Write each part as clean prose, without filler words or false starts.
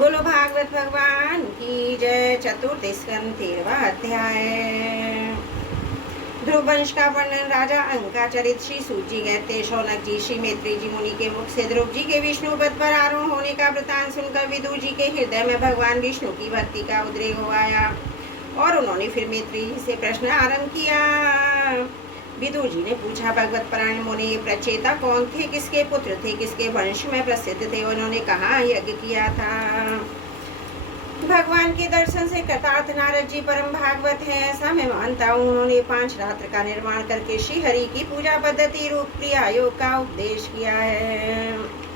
बोलो भागवत भगवान की जय। चतुर्थ स्कंद 13वां अध्याय। ध्रुव वंश का वर्णन। राजा अंक का चरित। श्री सूत जी कहते, शौनक जी श्री मैत्री जी मुनि के मुख से ध्रुव जी के विष्णु पद पर आरोहण होने का वृतांत सुनकर विदुर जी के हृदय में भगवान विष्णु की भक्ति का उद्रेक हो आया और उन्होंने फिर मैत्री जी से प्रश्न आरंभ किया। विदुर जी ने पूछा, भगवत परायण मुनि प्रचेता कौन थे, किसके पुत्र थे, किसके वंश में प्रसिद्ध थे? उन्होंने कहा यज्ञ किया था। भगवान के दर्शन से कृतार्थ नारद जी परम भागवत हैं, ऐसा मैं मानता हूँ। उन्होंने 5 रात्र का निर्माण करके श्री हरि की पूजा पद्धति रूप क्रिया योग का उपदेश किया है।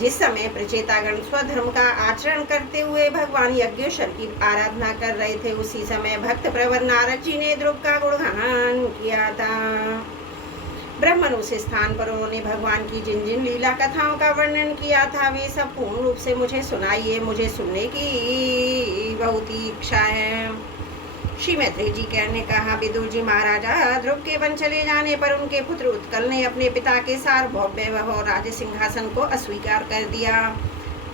जिस समय प्रचेतागण स्वधर्म का आचरण करते हुए भगवान यज्ञेश्वर की आराधना कर रहे थे, उसी समय भक्त प्रवर नारद जी ने ध्रुव का गुणगान किया था। ब्रह्मन उस स्थान पर उन्होंने भगवान की जिन जिन लीला कथाओं का वर्णन किया था, वे सब पूर्ण रूप से मुझे सुनाइए। मुझे सुनने की बहुत ही इच्छा है। श्री मैत्री जी ने कहा, विदुर जी, महाराजा ध्रुव के वन चले जाने पर उनके पुत्र उत्कल ने अपने पिता के सार्वभौम और राज सिंहासन को अस्वीकार कर दिया।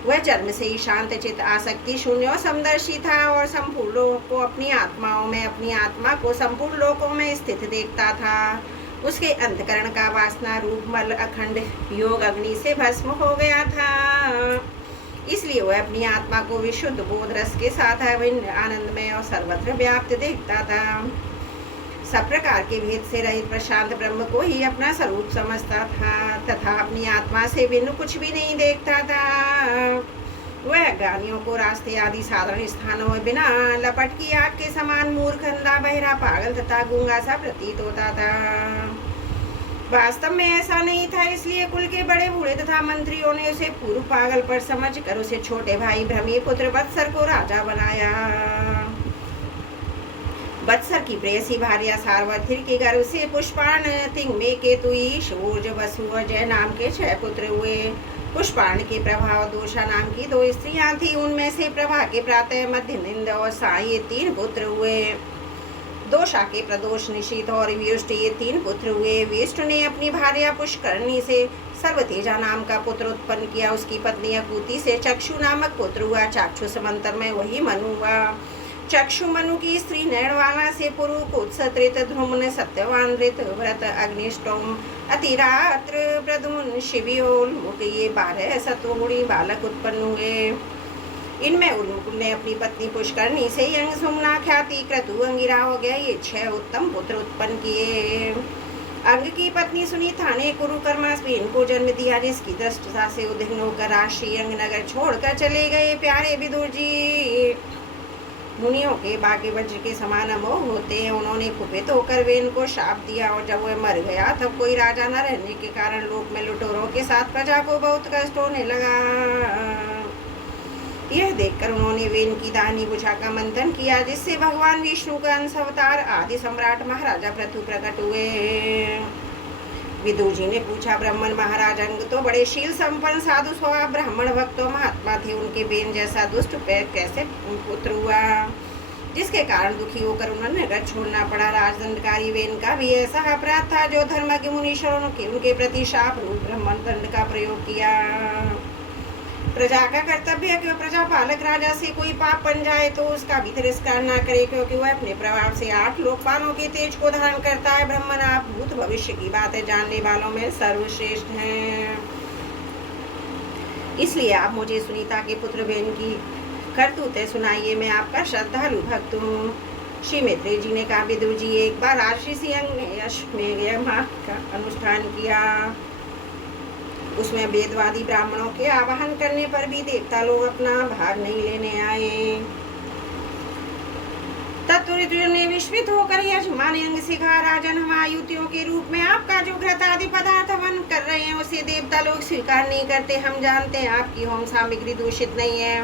वह जन्म से ही शांत चित्त, आसक्ति शून्य और समदर्शी था और संपूर्ण लोगों को अपनी आत्माओं में, अपनी आत्मा को संपूर्ण लोकों में स्थित देखता था। उसके अंतकरण का वासना रूप मल अखंड योग अग्नि से भस्म हो गया था, इसलिए वह अपनी आत्मा को विशुद्ध बोध रस के साथ अभिन्न आनंदमय और सर्वत्र व्याप्त देखता था। सब प्रकार के भेद से रहित प्रशांत ब्रह्म को ही अपना स्वरूप समझता था तथा अपनी आत्मा से भिन्न कुछ भी नहीं देखता था। वह अज्ञानियों को रास्ते आदि साधारण स्थानों में बिना लपट की आग के समान मूर्ख, अंधा, बहरा, पागल तथा गूंगा सा प्रतीत होता था। वास्तव में ऐसा नहीं था, इसलिए कुल के बड़े बूढ़े तथा मंत्रियों ने उसे पूर्व पागल पर समझकर उसे छोटे भाई भ्रमी पुत्र वत्सर को राजा बनाया। वत्सर की प्रेयसी भार्या सार्वत्री के घर से पुष्पाण, तिंगमे, केतुई, शोज, वसु और जय नाम के 6 पुत्र हुए। पुष्पाण के प्रभाव दोषा नाम की 2 स्त्रियां थी, उनमें से प्रभा के प्रातः, मध्य, निंद और साय ये 3 पुत्र हुए। दोषा के प्रदोष, निशीत और व्युष्ट ये 3 पुत्र हुए। व्युष्ट ने अपनी भार्या पुष्करणी से सर्वतेजा नाम का पुत्र उत्पन्न किया। उसकी पत्नी अकूति से चक्षु नामक पुत्र हुआ। चाक्षु समांतर में वही मनु हुआ। चक्षु मनु की स्त्री नैणवाला से पुरु कुत्सत्रित, ध्रुमन, सत्यवान, ऋत, व्रत, अग्निष्टोम, अतिरात्र, प्रद्युम्न, शिवियोल, मुख ये 12 सत्वगुणी बालक उत्पन्न हुए। इनमें उन्मुकुल ने अपनी पत्नी पुष्करणी से यंग, सुमना, ख्याति, क्रतु, अंगिरा हो गया ये 6 उत्तम पुत्र उत्पन्न किए। अंग की पत्नी सुनीता ने कुरुकर्मास्विन को जन्म दिया, जिसकी दृष्टता से उद्विग्न होकर राष्ट्रीय अंग नगर छोड़कर चले गए। प्यारे विदुर जी, मुनियों के बागे वज्र के समान अमोघ होते हैं। उन्होंने कुपित होकर वेन को शाप दिया और जब वह मर गया तब कोई राजा न रहने के कारण लोक में लुटेरों के साथ प्रजा को बहुत कष्ट होने लगा। यह देखकर उन्होंने वेन की दाहिनी भुजा का मंथन किया, जिससे भगवान विष्णु का अंश अवतार आदि सम्राट महाराजा पृथु प्रकट हुए। विदुर जी ने पूछा, ब्राह्मण महाराज अंग तो बड़े शील संपन्न साधु स्वभाव ब्राह्मण भक्तों महात्मा थे, उनके बेन जैसा दुष्ट कैसे पुत्र हुआ, जिसके कारण दुखी होकर उन्होंने नगर छोड़ना पड़ा। राजदंडकारी वेन का भी ऐसा अपराध था, जो धर्मज्ञ मुनीश्वरों के उनके प्रति शाप रूप ब्राह्मण दंड का प्रयोग किया। प्रजा का कर्तव्य है कि वह प्रजा पालक राजा से कोई पाप बन जाए तो उसका भी तिरस्कार न करे, क्योंकि वह अपने प्रभाव से 8 लोकपालों के तेज को धारण करता है। ब्राह्मण आप भूत भविष्य की बातें जानने वालों में सर्वश्रेष्ठ हैं, इसलिए आप मुझे सुनीता के पुत्र बेन की करतूतें सुनाइए। मैं आपका श्रद्धालु भक्त हूँ। श्री मैत्री जी ने कहा, विदुर जी, एक बार राजऋषि अंग ने अश्वमेध माह का अनुष्ठान किया। उसमें वेदवादी ब्राह्मणों के आवाहन करने पर भी देवता लोग अपना भाग नहीं लेने आए। तत्वृत ने विस्मित होकर यजमान अंग से कहा, राजन, हम आयुतियों के रूप में आपका जो घृत आदि पदार्थ हवन कर रहे हैं उसे देवता लोग स्वीकार नहीं करते। हम जानते हैं आपकी होम सामग्री दूषित नहीं है,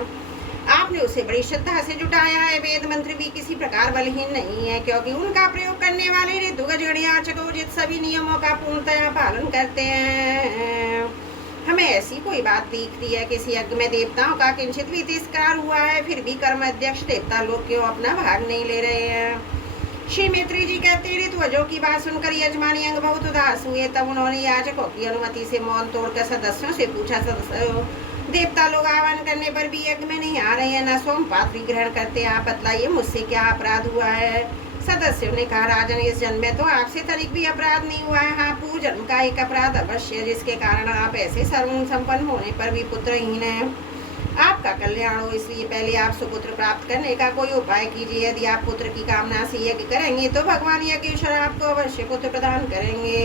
आपने उसे बड़ी श्रद्धा से जुटाया है। वेद मंत्र भी किसी प्रकार बलहीन नहीं है, क्योंकि उनका प्रयोग करने वाले ऋतुगज गणयाचकोचित सभी नियमों का पूर्णतया पालन करते हैं। हमें ऐसी कोई बात दिखती है, किसी यज्ञ में देवताओं का किंचित भी तिरस्कार हुआ है, फिर भी कर्म अध्यक्ष देवता लोग क्यों अपना भाग नहीं ले रहे हैं? श्री मैत्री जी कहते, ऋतुवजों की बात सुनकर यजमानी अंग बहुत उदास हुए। तब उन्होंने याजकों की अनुमति से मौन तोड़कर सदस्यों से पूछा, सदस्यों देवता लोग आह्वान करने पर भी यज्ञ में नहीं आ रहे हैं, न सोमपात्री ग्रहण करते। आप बतलाइए मुझसे क्या अपराध हुआ है। सदस्यों ने कहा, राजन, इस जन्म में तो आपसे तनिक भी अपराध नहीं हुआ है। हाँ, पूर्व जन्म का एक अपराध अवश्य, जिसके कारण आप ऐसे सर्वगुण संपन्न होने पर भी पुत्रहीन हैं। आपका कल्याण हो, इसलिए पहले आप सुपुत्र प्राप्त करने का कोई उपाय कीजिए। यदि आप पुत्र की कामना से यज्ञ करेंगे तो भगवान यज्ञेश्वर आपको अवश्य पुत्र प्रदान करेंगे।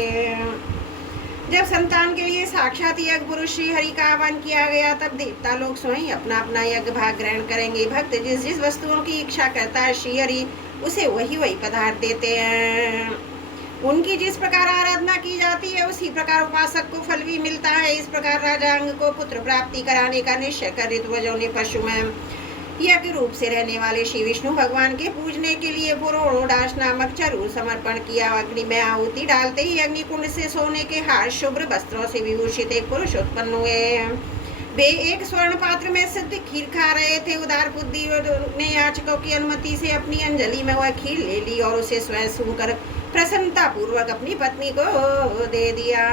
जब संतान के लिए साक्षात यज्ञ पुरुष श्री हरि का आह्वान किया गया, तब देवता लोग स्वयं अपना अपना यज्ञ भाग ग्रहण करेंगे। भक्त जिस जिस वस्तुओं की इच्छा करता है, श्री हरि उसे वही वही पदार्थ देते हैं। उनकी जिस प्रकार आराधना की जाती है, उसी प्रकार उपासक को फल भी मिलता है। इस प्रकार राजा अंग को पुत्र प्राप्ति कराने का निश्चय कर ऋतुवजों ने पशु में यज्ञ रूप से रहने वाले श्री विष्णु भगवान के पूजने के लिए पुरोडाश नामक चरु समर्पण किया। अग्नि में आहुति डालते ही अग्निकुंड से सोने के हार शुभ्र वस्त्रों से विभूषित एक पुरुष उत्पन्न हुए। वे एक स्वर्ण पात्र में सिद्ध खीर खा रहे थे। उदार बुद्धि ने याचकों की अनुमति से अपनी अंजलि में वह खीर ले ली और उसे स्वयं सुनकर प्रसन्नता पूर्वक अपनी पत्नी को दे दिया।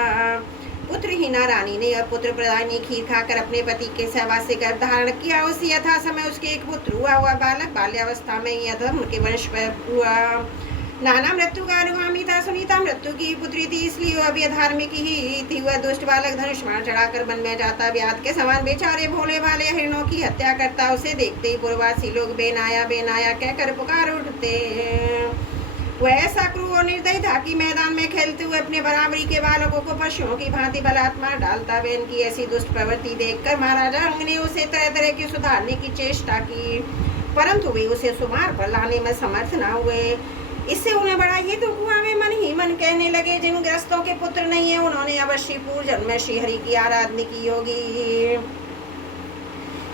पुत्रहीना रानी ने अब पुत्र प्रदानी खीर खाकर अपने पति के सेवा से गर्भ धारण किया। उसी यथा समय उसके एक पुत्र हुआ बालक बाल्यावस्था में ही अधर्म के वंश पर हुआ। नाना मृत्यु का अनुगामी था। सुनीता मृत्यु की पुत्री थी, इसलिए वह भी अधार्मिक ही थी। वह दुष्ट बालक धनुष बाण चढ़ाकर वन में जाता, व्याध के समान बेचारे भोले भाले हरिणों की हत्या करता। उसे देखते ही पूर्ववासी लोग बेनाया बेनाया कहकर पुकार उठते। वह ऐसा क्रूर और निर्दयी था कि मैदान में खेलते हुए अपने बराबरी के बालकों को पशुओं की भांति बलात्कार डालता। वे इनकी ऐसी दुष्ट प्रवृत्ति देखकर महाराजा अंग ने उसे तरह तरह की सुधारने की चेष्टा की, परंतु वे उसे सुमार पर लाने में समर्थ न हुए। इससे उन्हें बड़ा ही दुख हुआ। वे मन ही मन कहने लगे, जिन ग्रस्तों के पुत्र नहीं है, उन्होंने अवश्य पूर्व जन्म में श्रीहरि की आराधना की होगी।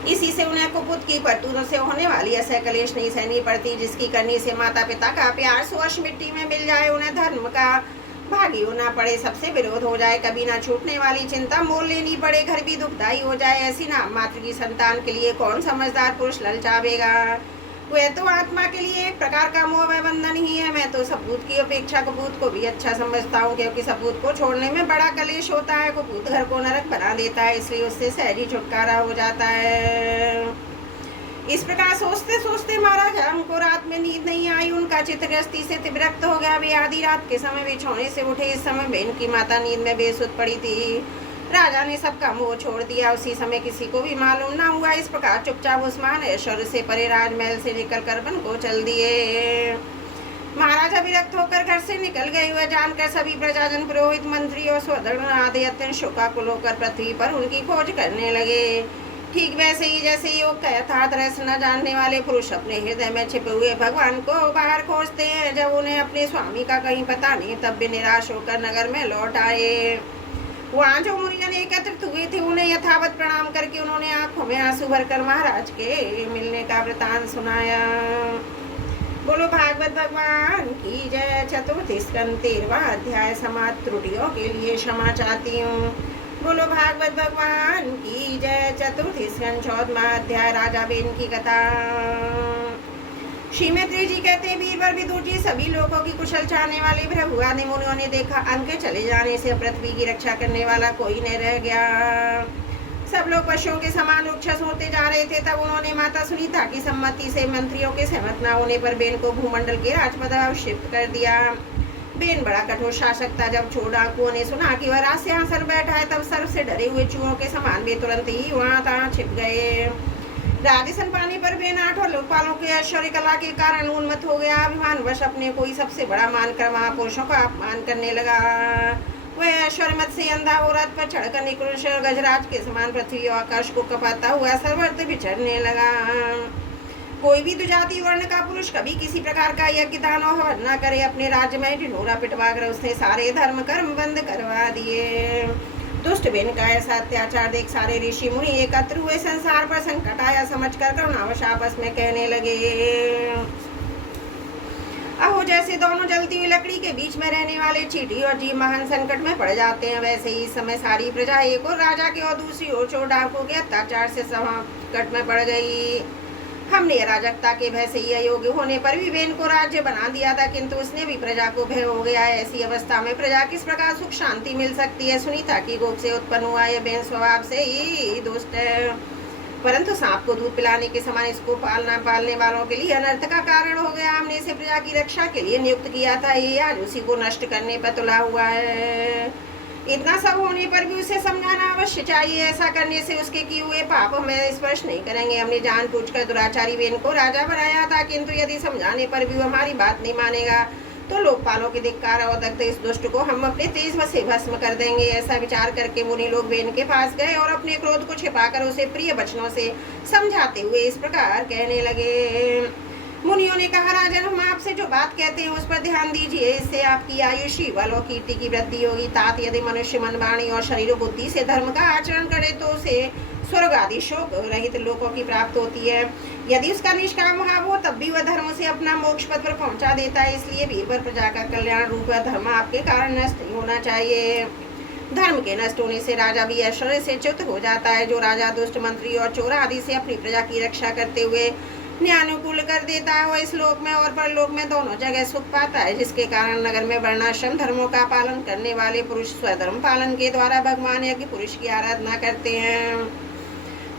इसी से उन्हें कुपुत की परतूतों से होने वाली असह कलेश नहीं सहनी पड़ती, जिसकी करनी से माता पिता का प्यार स्वश मिट्टी में मिल जाए, उन्हें धर्म का भागी होना पड़े, सबसे विरोध हो जाए, कभी ना छूटने वाली चिंता मोल लेनी पड़े, घर भी दुखदायी हो जाए। ऐसी नाम मात्र की संतान के लिए कौन समझदार पुरुष ललचावेगा। वह तो आत्मा के लिए एक प्रकार का मोह व बंधन ही है। मैं तो सपूत की अपेक्षा कुपूत को भी अच्छा समझता हूँ, क्योंकि सपूत को छोड़ने में बड़ा कलेश होता है। कुपूत घर को नरक बना देता है, इसलिए उससे सहज ही छुटकारा हो जाता है। इस प्रकार सोचते सोचते महाराजा को रात में नींद नहीं आई। उनका चित्तग्रस्ती से विरक्त हो गया। वे आधी रात के समय बिछौने से उठे। इस समय बहन की माता नींद में बेसुध पड़ी थी। राजा ने सबका मोह छोड़ दिया। उसी समय किसी को भी मालूम न हुआ। इस प्रकार चुपचाप उस्मान ऐश्वर्य से परे राजमहल से निकलकर वन को चल दिए। महाराजा विरक्त होकर घर से निकल गए। वह जानकर सभी प्रजाजन, पुरोहित, मंत्री और स्वधर्म आदि अत्यंत शोकाकुल होकर पृथ्वी पर उनकी खोज करने लगे। ठीक वैसे ही जैसे योग का यथार्थ रहस्य न जानने वाले पुरुष अपने हृदय में छिपे हुए भगवान को बाहर खोजते हैं। जब उन्हें अपने स्वामी का कहीं पता नहीं, तब भी निराश होकर नगर में लौट आए। वहाँ जो मुनिजन एकत्रित हुए थे, उन्हें यथावत प्रणाम करके उन्होंने आंखों में आंसू भरकर महाराज के मिलने का वृतांत सुनाया। बोलो भागवत भगवान की जय। चतुर्थी स्कंद 13वां अध्याय। समाज त्रुटियों के लिए क्षमा चाहती हूँ। बोलो भागवत भगवान की जय। चतुर्थी स्कंद 14वां अध्याय। राजा बेन की कथा। श्री मैत्री जी कहते हैं, वीरवर विदुर जी, सभी लोगों की कुशल चाहने वाले भृगु आदि मुनियों ने देखा, अंक चले जाने से पृथ्वी की रक्षा करने वाला कोई नहीं रह गया। सब लोग पशुओं के समान राक्षस होते जा रहे थे। तब उन्होंने माता सुनीता की सम्मति से मंत्रियों के सहमत न होने पर बेन को भूमंडल के राजपद अवशिष्ट कर दिया। बेन बड़ा कठोर शासक था। जब छोडाकुओं ने सुना कि वह राज सिंहासन बैठा है, तब सर्व से डरे हुए चूहों के समान वे तुरंत ही वहां तहाँ छिप गए। राजस्थान पानी पर बेन 8 लोकपालों के ऐश्वर्य कला के कारण उन्मत्त हो गया। अभिमान वश अपने कोई सबसे बड़ा मानकर महापुरुषों का अपमान करने लगा। वह ऐश्वर्य मत से अंधा हो रथ पर चढ़कर निकृष्ट और गजराज के समान पृथ्वी और आकाश को कपाता हुआ सर्वत्र विचरने लगा। कोई भी दुजाति वर्ण का पुरुष कभी किसी प्रकार का यज्ञ दान और हवन न करे। अपने राज्य में ढिंढोरा पिटवाकर उसने सारे धर्म कर्म बंद करवा दिए। दुष्ट बेन का ऐसा अत्याचार देख सारे ऋषि मुनि एकत्र हुए। संसार पर संकट आया समझकर करुणावश आपस में कहने लगे, अहो, जैसे दोनों जलती हुई लकड़ी के बीच में रहने वाले चींटी और जीव महान संकट में पड़ जाते हैं, वैसे ही इस समय सारी प्रजा एक और राजा के और दूसरी ओर चोर डाकुओं के अत्याचार से संकट में पड़ गई। हमने अराजकता के भय से अयोग्य होने पर भी बेन को राज्य बना दिया था, किंतु उसने भी प्रजा को भय हो गया है। ऐसी अवस्था में प्रजा किस प्रकार सुख शांति मिल सकती है। सुनीता की गोद से उत्पन्न हुआ यह बेन स्वभाव से ही दुष्ट है, परंतु सांप को दूध पिलाने के समान इसको पालने वालों के लिए अनर्थ का कारण हो गया। हमने इसे प्रजा की रक्षा के लिए नियुक्त किया था, ये आज उसी को नष्ट करने पर तुला हुआ है। इतना सब होने पर भी उसे समझाना अवश्य चाहिए। ऐसा करने से उसके किए हुए पाप हमें स्पर्श नहीं करेंगे। हमने जानबूझकर दुराचारी बेन को राजा बनाया था, किंतु यदि समझाने पर भी वो हमारी बात नहीं मानेगा तो लोकपालों के धिक्कार और दग्ध इस दुष्ट को हम अपने तेज से भस्म कर देंगे। ऐसा विचार करके मुनि लोग बेन के पास गए और अपने क्रोध को छिपाकर उसे प्रिय वचनों से समझाते हुए इस प्रकार कहने लगे। मुनियों ने कहा, राजन, हम आपसे जो बात कहते हैं उस पर ध्यान दीजिए, इससे आपकी आयुषी बल और कीर्ति की वृद्धि होगी। तात यदि मनुष्य मन, वाणी और शरीर बुद्धि से धर्म का आचरण करे तो उसे स्वर्ग आदि शोक रहित लोकों की प्राप्त होती है। यदि उसका निष्काम भाव हो तब भी वह धर्म से अपना मोक्ष पद पर पहुंचा देता है। इसलिए वीरवर प्रजा का कल्याण रूप धर्म आपके कारण नष्ट नहीं होना चाहिए। धर्म के नष्ट होने से राजा भी ऐश्वर्य से च्युत हो जाता है। जो राजा दुष्ट मंत्री और चोर आदि से अपनी प्रजा की रक्षा करते हुए न्यायानुकूल कर देता है, वह इस लोक में और परलोक में दोनों जगह सुख पाता है। जिसके कारण नगर में वर्णाश्रम धर्मों का पालन करने वाले पुरुष स्वधर्म पालन के द्वारा भगवान यज्ञ पुरुष की आराधना करते हैं।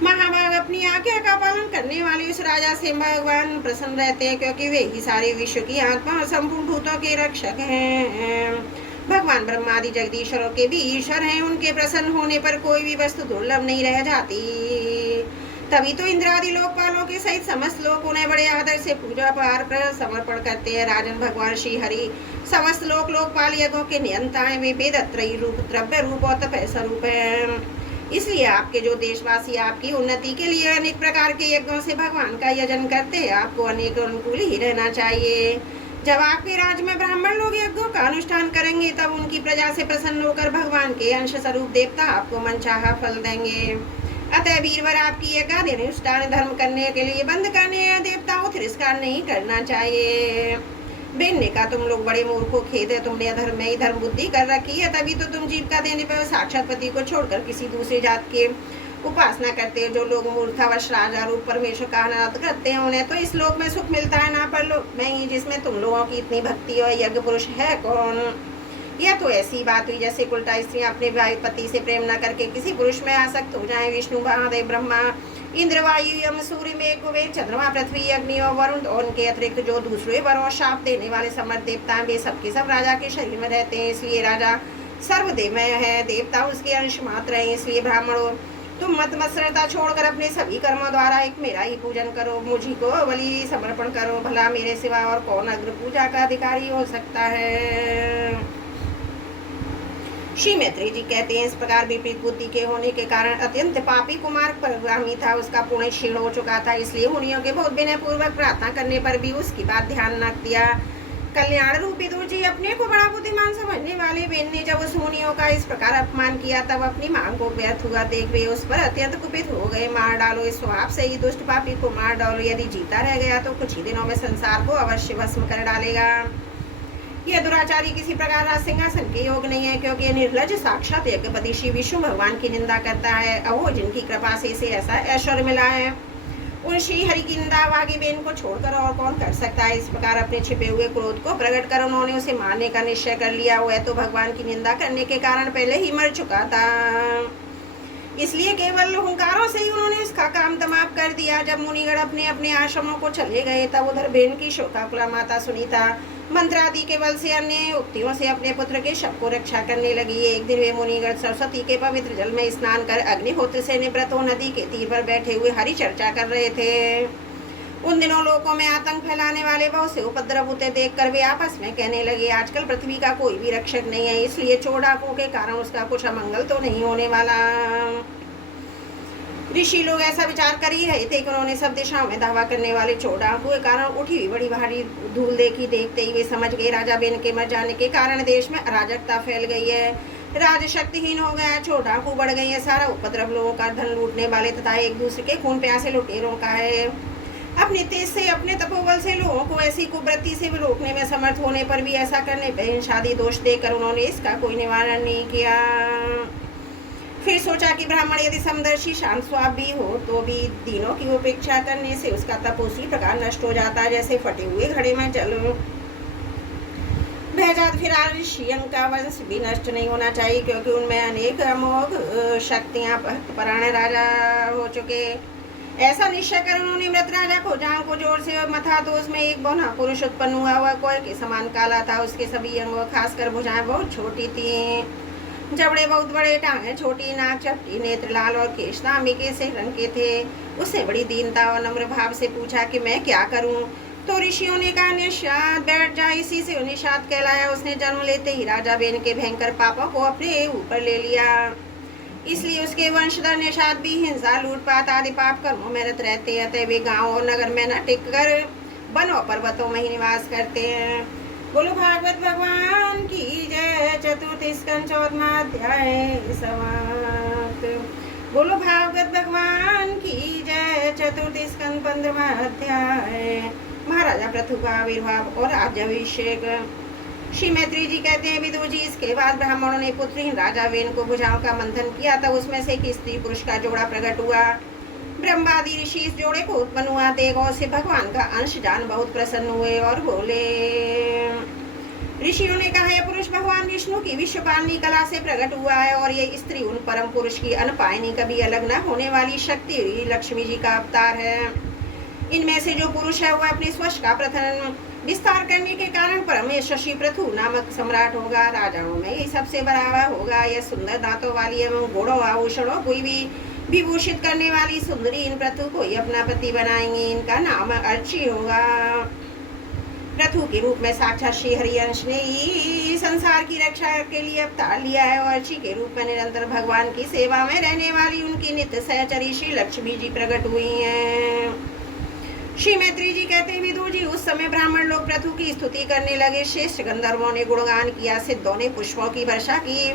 महाभाग, अपनी आज्ञा का पालन करने वाले उस राजा से भगवान प्रसन्न रहते हैं, क्योंकि वे ही सारे विश्व की आत्मा और संपूर्ण भूतों के रक्षक हैं। भगवान ब्रह्मा आदि जगदीश्वरों के भी ईश्वर हैं। उनके प्रसन्न होने पर कोई भी वस्तु दुर्लभ नहीं रह जाती। तभी तो इंद्र आदि लोकपालों के सहित समस्त लोग उन्हें बड़े आदर से पूजा पाठ समर्पण करते हैं। राजन, भगवान श्री हरि समस्त लोकपाल यज्ञों के नियंता हैं। वे वेदत्रयी रूप, द्रव्य रूप और तप स्वरूप हैं। इसलिए आपके जो देशवासी आपकी उन्नति के लिए अनेक प्रकार के यज्ञों से भगवान का यजन करते हैं। आपको अनेक अनुकूल ही रहना चाहिए। जब आपके राज्य में ब्राह्मण लोग यज्ञों का अनुष्ठान करेंगे तब उनकी प्रजा से प्रसन्न होकर भगवान के अंश स्वरूप देवता आपको मनचाहा फल देंगे। अतः वीरवर, आपकी यज्ञ अनुष्ठान धर्म करने के लिए बंद करने या देवताओं तिरस्कार नहीं करना चाहिए। बेन ने कहा, तुम लोग बड़े मूर्खों, खेद है, तुमने अधर्म में ही धर्म बुद्धि कर रखी है। तभी तो तुम जीविका देने पर साक्षात पति को छोड़कर किसी दूसरी जात के उपासना करते हैं। जो लोग मूर्खावश राजा रूप परमेश्वर का अनादर करते हैं उन्हें तो इस लोक में सुख मिलता है, ना परलोक में ही, जिसमें तुम लोगों की इतनी भक्ति और यज्ञ पुरुष है कौन। यह तो ऐसी बात हुई जैसे उल्टा स्त्रियां अपने भाई पति से प्रेम न करके किसी पुरुष में आसक्त हो जाएं। विष्णु, महादेव, ब्रह्मा, इंद्र, वायु, यम, सूर्य, मेघ, कुबेर, चंद्रमा, पृथ्वी, अग्नि और वरुण और उनके अतिरिक्त जो दूसरे वरों शाप देने वाले समर्थ देवता हैं, वे सबके सब राजा के शरीर में रहते हैं। इसलिए राजा सर्वदेवमय है, देवता उसके अंश मात्र है। इसलिए ब्राह्मणों, तुम मत मत्सरता छोड़कर अपने सभी कर्मों द्वारा एक मेरा ही पूजन करो, मुझी को बलि समर्पण करो। भला मेरे सिवा और कौन अग्र पूजा का अधिकारी हो सकता है। श्री मैत्री जी कहते हैं, इस प्रकार विपरीत बुद्धि के होने के कारण अत्यंत पापी कुमार परगामी था, उसका पुण्य क्षीण हो चुका था। इसलिए मुनियों के बहुत विनय पूर्वक प्रार्थना करने पर भी उसकी बात ध्यान न दिया। कल्याण रूपी जी अपने को बड़ा बुद्धिमान समझने वाले बेन ने जब उस मुनियों का इस प्रकार अपमान किया तब अपनी मांग को व्यर्थ हुआ देख वे उस पर अत्यंत कुपित हो गए। मार डालो, इस स्वभाव से ही दुष्ट पापी को मार डालो। यदि जीता रह गया तो कुछ ही दिनों में संसार को अवश्य भस्म कर डालेगा। यह दुराचारी किसी प्रकार राज सिंहासन के योग नहीं है, क्योंकि यह निर्लज साक्षात यज्ञपति श्री विष्णु भगवान की निंदा करता है। अहो, जिनकी कृपा से इसे ऐसा ऐश्वर्य मिला है, उन श्री हरि की निंदा आगे बेन को छोड़कर और कौन कर सकता है। इस प्रकार अपने छिपे हुए क्रोध को प्रकट कर उन्होंने उसे मारने का निश्चय कर लिया। वह तो भगवान की निंदा करने के कारण पहले ही मर चुका था, इसलिए केवल हुंकारों से ही उन्होंने उसका काम तमाम कर दिया। जब मुनिगण अपने अपने आश्रमों को चले गए तब उधर बेन की शोकाकुला माता सुनीता मंत्र आदि के बल से अन्य उक्तियों से अपने पुत्र के शव को रक्षा करने लगी। एक दिन वे मुनिगण सरस्वती के पवित्र जल में स्नान कर अग्निहोत्र से निवृत्त हो नदी के तीर पर बैठे हुए हरि चर्चा कर रहे थे। उन दिनों लोगों में आतंक फैलाने वाले बहुत से उपद्रव होते देखकर वे आपस में कहने लगे, आजकल पृथ्वी का कोई भी रक्षक नहीं है, इसलिए चोर डाकुओं के कारण उसका कुछ अमंगल तो नहीं होने वाला। ऋषि लोग ऐसा विचार कर ही रहे थे कि उन्होंने सब दिशाओं में धावा करने वाले चोर डाकुओं के कारण उठी हुई बड़ी भारी धूल देखी। देखते ही वे समझ गए राजा बेन के मर जाने के कारण देश में अराजकता फैल गई है, राज शक्तिहीन हो गया, चोर डाकू बढ़ गई है, सारा उपद्रव लोगों का धन लूटने वाले तथा एक दूसरे के खून प्यासे लुटेरों का है। अपने तेज से अपने तपोबल से लोगों को ऐसी कुवृत्ति से रोकने में समर्थ होने पर भी ऐसा करने पर शादी दोष देकर उन्होंने इसका कोई निवारण नहीं किया। फिर सोचा कि ब्राह्मण यदि समदर्शी शांत स्वभाव भी हो तो भी तीनों की उपेक्षा करने से उसका तप उसी प्रकार नष्ट हो जाता है जैसे फटे हुए घड़े में जल। बहजात फिर ऋषियों का वंश भी नष्ट नहीं होना चाहिए, क्योंकि उनमें अनेक अमोघ शक्तियां परायण राजा हो चुके। ऐसा निश्चय कर उन्होंने मृत राजा को जांग को जोर से मथा तो उसमें एक बौना पुरुष उत्पन्न हुआ। वह कोयल के समान काला था। उसके सभी अंग खासकर भुजाएं बहुत छोटी थी, जबड़े बहुत बड़े, टांगें छोटी, नाक चपटी, नेत्र लाल और केश तांबे से रंग के थे। उसने बड़ी दीनता और नम्र भाव से पूछा कि मैं क्या करूं। तो ऋषियों ने कहा निषाद बैठ जा। इसी से निषाद कहलाया। उसने जन्म लेते ही राजा बेन के भयंकर पापों को अपने ऊपर ले लिया, इसलिए उसके वंशधर निषाद भी हिंसा, लूटपाट आदि पाप कर्मों में रत रहते हैं। अतः वे गाँव और नगर में न टिक कर वनों पर्वतों में ही निवास करते हैं। बोलो भागवत भगवान की जय। चतुर्थी स्कंद 14वां अध्याय समाप्त। बोलो भागवत भगवान की जय। चतुर्थी स्कंद 15वां अध्याय। महाराजा पृथु का आविर्भाव और राज्याभिषेक। श्री मैत्री जी कहते हैं, विदुर जी, इसके बाद ब्राह्मणों ने पुत्रहीन राजा वेन को भुजाओं का मंथन किया। तब उसमें से एक स्त्री पुरुष का जोड़ा प्रकट हुआ। ब्रह्मादि ऋषि इस जोड़े को उत्पन्न हुआ देखो से भगवान का अंश जान बहुत प्रसन्न हुए और बोले। ऋषियों ने कहा, यह पुरुष भगवान विष्णु की विश्वपालनी कला से प्रकट हुआ है और ये स्त्री उन परम पुरुष की अनपायनी कभी अलग न होने वाली शक्ति लक्ष्मी जी का अवतार है। इनमें से जो पुरुष है वह अपने स्वश का प्रथम विस्तार करने के कारण परम यशस्वी पृथु नामक सम्राट होगा। राजाओं में ये सबसे बड़ा होगा। यह सुंदर दांतों वाली एवं गुणों आभूषणों कोई भी विभूषित करने वाली सुंदरी इन पृथु को ही अपना पति बनाएंगे। इनका नाम अर्ची होगा। पृथु के रूप में साक्षात श्री हरिवंश ने ही संसार की रक्षा के लिए अवतार लिया है और अर्ची के रूप में निरंतर भगवान की सेवा में रहने वाली उनकी नित्य सहचरी श्री लक्ष्मी जी प्रकट हुई हैं। श्री मैत्री जी कहते हैं, विदुर जी, उस समय ब्राह्मण लोग पृथु की स्तुति करने लगे। श्रेष्ठ गंधर्वों ने गुणगान किया, सिद्धों ने पुष्पों की वर्षा की,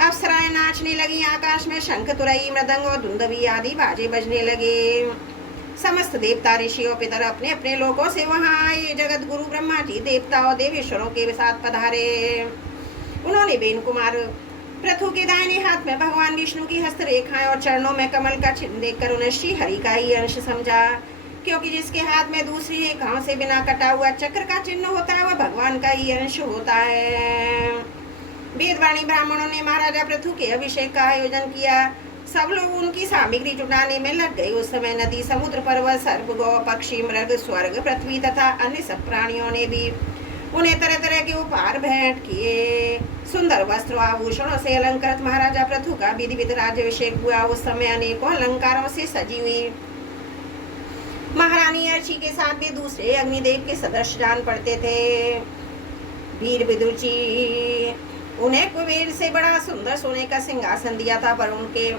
अप्सराएं नाचने लगी, आकाश में शंख, तुरई, मृदंग और धुंदवी आदि बाजे बजने लगे। समस्त देवता ऋषि और पितर अपने अपने लोकों से वहां आए। जगत गुरु ब्रह्मा जी देवता और देवेश्वरों के साथ पधारे। उन्होंने बेन कुमार पृथु के दाहिने हाथ में भगवान विष्णु की हस्तरेखाएं और चरणों में कमल का चिन्ह देखकर उन्हें श्री हरि का ही अंश समझा, क्योंकि जिसके हाथ में दूसरी रेखाओं से बिना कटा हुआ चक्र का चिन्ह होता है वह भगवान का ही अंश होता है। वेदवाणी ब्राह्मणों ने महाराजा पृथु के अभिषेक का आयोजन किया। सब लोग उनकी सामग्री जुटाने में लग गए। उस समय नदी, समुद्र, पर्वत, सर्प, गौ, पक्षी, मृग, स्वर्ग, पृथ्वी तथा अन्य सब प्राणियों ने भी उन्हें तरह तरह के उपहार भेंट किए। सुंदर वस्त्र आभूषणों से अलंकृत महाराजा पृथु का विधिवत राज्याभिषेक हुआ। उस समय अनेकों अलंकारों से सजी हुई महारानी अर्ची के साथ भी दूसरे अग्निदेव के सदस्य जान पड़ते थे। वीर विदुर जी उन्हें कुबेर से बड़ा सुंदर सोने का सिंहासन दिया था, पर उनके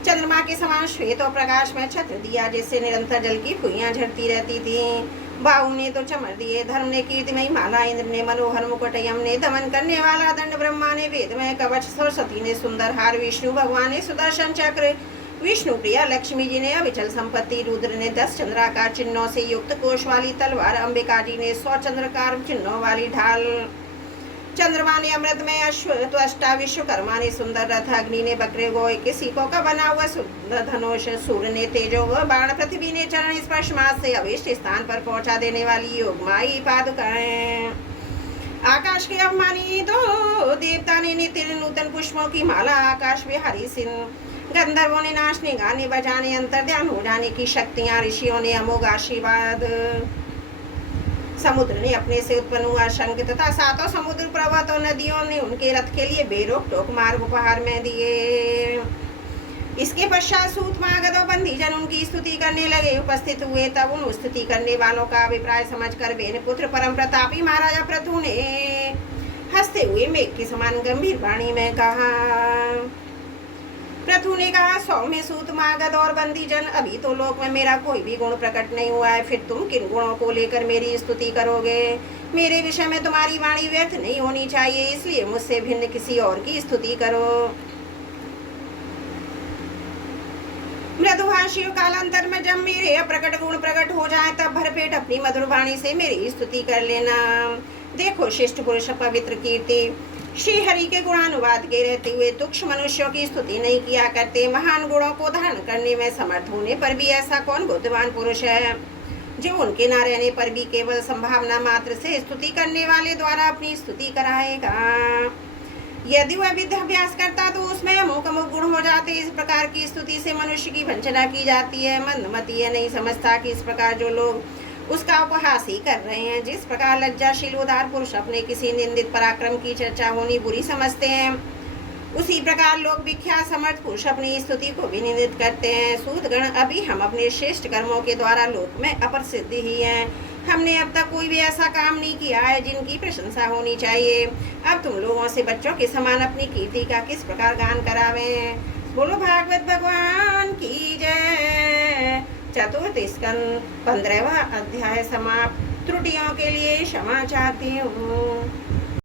चंद्रमा के समान श्वेत और प्रकाश में छत्र दिया, जिससे निरंतर जल की फुइयां झड़ती रहती थी। बाहु ने तो चमर दिए, धर्म ने कीर्तिमयी माला, इंद्र ने मनोहर मुकुट, यम ने दमन करने वाला दंड, ब्रह्मा ने वेदमय कवच, सरस्वती ने सुंदर हार, विष्णु भगवान ने सुदर्शन चक्र, विष्णु प्रिया लक्ष्मी जी ने अविचल संपत्ति, रुद्र ने 10 चंद्राकार चिन्हों से युक्त कोश वाली तलवार, अंबिका जी ने 100 चंद्रकार चिन्हों वाली ढाल, चंद्रमा ने अमृत में अश्व, त्वष्टा विश्वकर्मा ने सुंदर रथ, अग्नि ने बकरे गोय के सीखों का बना हुआ सुंदर धनुष, सूर्य ने तेजो व बाण, पृथ्वी ने चरण स्पर्श मास से अभिष्ट स्थान पर पहुंचा देने वाली योगमाई पादुकाएं, आकाश के अभिमानी तो देवता ने नित्य नूतन पुष्पों की माला, आकाश में हरि सिंह, गंधर्वों ने नाचने गाने बजाने अंतर ध्यान हो जाने की शक्तियां, ऋषियों ने अमोघ आशीर्वाद, समुद्र ने अपने से उत्पन्न हुआ शंख तथा सातों समुद्र, पर्वत और नदियों ने उनके रथ के लिए बेरोक टोक मार्ग उपहार में दिए। इसके पश्चात सूत मागध और बंदीजन उनकी स्तुति करने लगे। उपस्थित हुए तब उन स्तुति करने वालों का अभिप्राय समझकर बेन पुत्र परम प्रतापी महाराजा पृथु ने हंसते हुए मेघ के समान गंभीर वाणी में कहा। पृथु ने कहा, सौम्य सूत मागध और बंदीजन, अभी तो लोक में मेरा कोई भी गुण प्रकट नहीं हुआ है, फिर तुम किन गुणों को लेकर मेरी स्तुति करोगे? मेरे विषय में तुम्हारी वाणी व्यर्थ नहीं होनी चाहिए, इसलिए मुझसे भिन्न किसी और की स्तुति करो। मृदुभाषियों कालांतर में जब मेरे अप्रकट गुण प्रकट हो जाए तब भरपेट अपनी मधुर वाणी से मेरी स्तुति कर लेना। देखो शिष्ट पुरुष पवित्र कीर्ति श्री हरि के गुणानुवाद के रहते हुए तुक्ष मनुष्यों की स्तुति नहीं किया करते। महान गुणों को धारण करने में समर्थ होने पर भी ऐसा कौन बुद्धिमान पुरुष है जो उनके न रहने पर भी केवल संभावना मात्र से स्तुति करने वाले द्वारा अपनी स्तुति कराएगा। यदि वह विद्याभ्यास करता तो उसमें अमुक अमुक गुण हो जाते। इस प्रकार की स्तुति से मनुष्य की वंचना की जाती है। मंदमती यह नहीं समझता कि इस प्रकार जो लोग उसका उपहास ही कर रहे हैं। जिस प्रकार लज्जाशील उदार पुरुष अपने किसी निंदित पराक्रम की चर्चा होनी बुरी समझते हैं, उसी प्रकार लोग विख्यात समर्थ पुरुष अपनी स्तुति को भी निंदित करते हैं। सूदगण, अभी हम अपने श्रेष्ठ कर्मों के द्वारा लोक में अप्रसिद्ध ही हैं। हमने अब तक कोई भी ऐसा काम नहीं किया है जिनकी प्रशंसा होनी चाहिए। अब तुम लोगों से बच्चों के समान अपनी कीर्ति का किस प्रकार गान करावें। बोलो भागवत भगवान की जय। चतुर्थ स्कंद 15वां अध्याय समाप्त। त्रुटियों के लिए क्षमा चाहती हूँ।